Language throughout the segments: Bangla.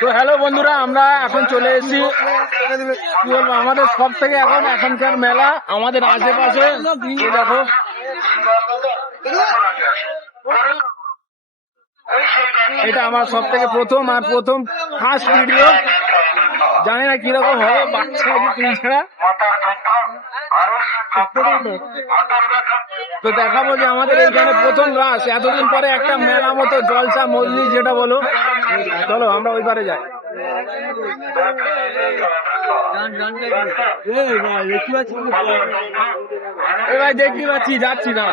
তো হ্যালো বন্ধুরা, আমরা এখন চলে এসেছি কি বলবো আমাদের সব থেকে এখনকার মেলা আমাদের আশেপাশে। দেখো এটা আমার সব থেকে প্রথম ফার্স্ট ভিডিও। জানি না কিরকম হবে, বাচ্চা ছাড়া। তো দেখাবো যে আমাদের এইখানে প্রথম রাস, এতদিন পরে একটা মেলা মতো জলসা মজলিস যেটা বলো। চলো আমরা ওই পারে যাই। ভাই দেখতে পাচ্ছি, যাচ্ছি না।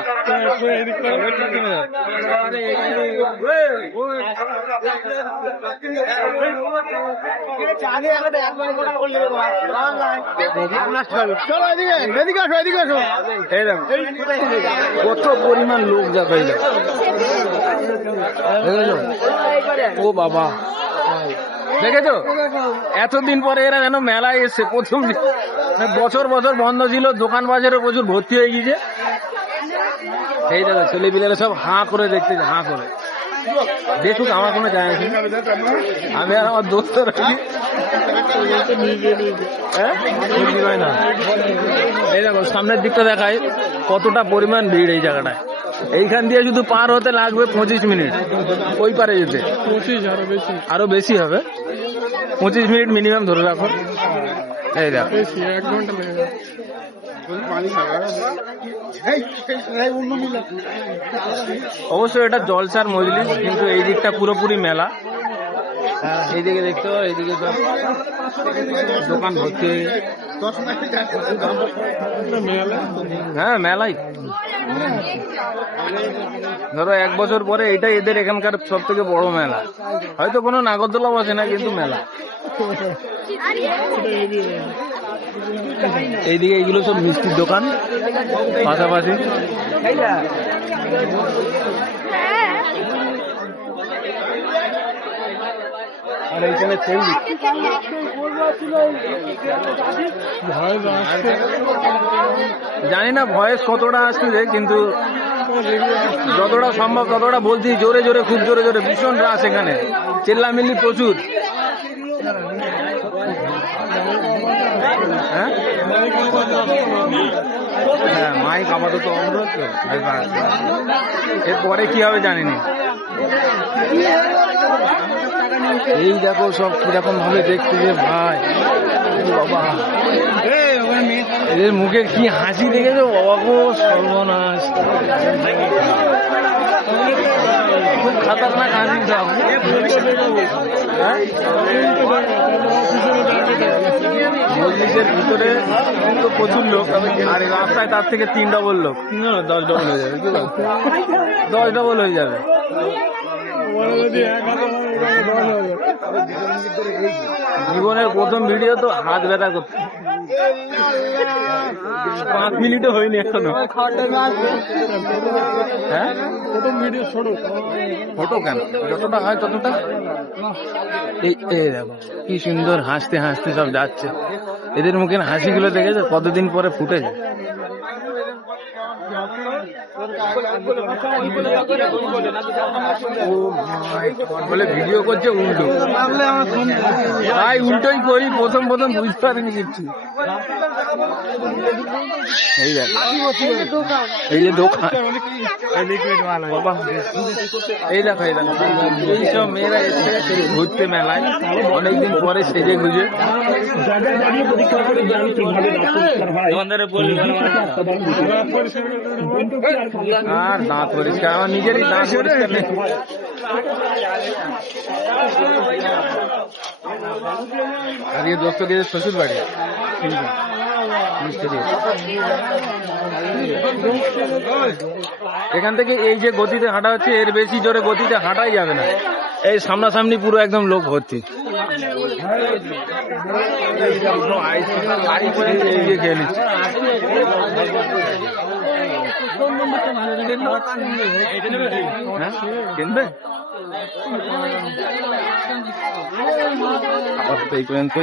কত পরিমাণ লোক যাবে, ও বাবা দেখেছো? এতদিন পরে এরা যেন মেলায় এসছে। প্রথম বছর বন্ধ ছিল, দোকান বাজারে প্রচুর ভর্তি হয়ে গিয়েছে। এই দেখো ছেলে পিলেরা সব হাঁ করে দেখতেছে, হাঁ করে দেখুক, আমার কোনো যায় না। আমি আর আমার দোস্ত না। এই দেখো সামনের দিকটা দেখায় কতটা পরিমাণ ভিড় এই জায়গাটায়। এইখান দিয়ে শুধু পার হতে লাগবে 25 মিনিট, ওই পারে যেতে 25 আরো বেশি হবে। 25 মিনিট মিনিমাম ধরে রাখো। এই দেখো 1 ঘন্টা লেগে যাবে। অবশ্যই এটা জলসার মজলিস, কিন্তু এই দিকটা পুরোপুরি মেলা। এইদিকে দেখতে পাবো, এইদিকে তো দোকান ভর্তি হয়ে গেছে। হ্যাঁ মেলাই। ধরো 1 বছর পরে এটাই এদের এখানকার সব থেকে বড় মেলা। হয়তো কোনো নাগরদোলা বসে না, কিন্তু মেলা। এইদিকে এইগুলো সব মিষ্টির দোকান পাশাপাশি। আর এইখানে জানি না ভয়েস কতটা আসছে, কিন্তু যতটা সম্ভব ততটা বলছি। জোরে জোরে, খুব জোরে জোরে, ভীষণ রাস এখানে, চেল্লামিল্লি প্রচুর। হ্যাঁ হ্যাঁ মাইক আপাতত অনুরোধ। এরপরে কি হবে জানিনি। এই দেখো সব কিরকম ভাবে দেখতে যে ভাই, বাবা এদের মুখে কি হাসি দেখেছো বাবা গো, সর্বনাশ। খুব খাতারনাক হাসি সব। মজলিসের ভিতরে তো প্রচুর লোক, আর রাস্তায় তার থেকে 3 ডবল লোক। 10 ডবল হয়ে যাবে, 10 ডবল হয়ে যাবে। জীবনের প্রথম ভিডিও তো হাত ব্যথা করছে। 5 মিনিটও হয়নি এখনো। হ্যাঁ প্রথম ভিডিও ছোট কেন, যতটা হয় ততটা। এই দেখো কি সুন্দর হাসতে হাসতে সব যাচ্ছে। এদের মুখের হাসিগুলো দেখেছো কতদিন পরে ফুটেছে। বলে ভিডিও করছে উল্টো, তাই উল্টোই করি। প্রথম বুঝতে পারিনি কিছু। এই দেখো এই যে দোকান, এই দেখো এইসব মেয়েরা এসে ঘুরতে মেলায় অনেকদিন পরে সেজে গুজে। আর দাঁত পরিষ্কার, আমার নিজেরই দাঁত পরিষ্কার নেই। আজকে দোস্ত গিয়ে শ্বশুর বাড়ি, এখান থেকে এই যে গতিতে হাঁটা হচ্ছে, এর বেশি জোরে গতিতে হাঁটাই যাবে না। এই সামনাসামনি পুরো একদম লোক ভর্তি। গাড়ি করে এগিয়ে খেয়ে নিচ্ছে। কিনবে আপাতত এই পর্যন্ত।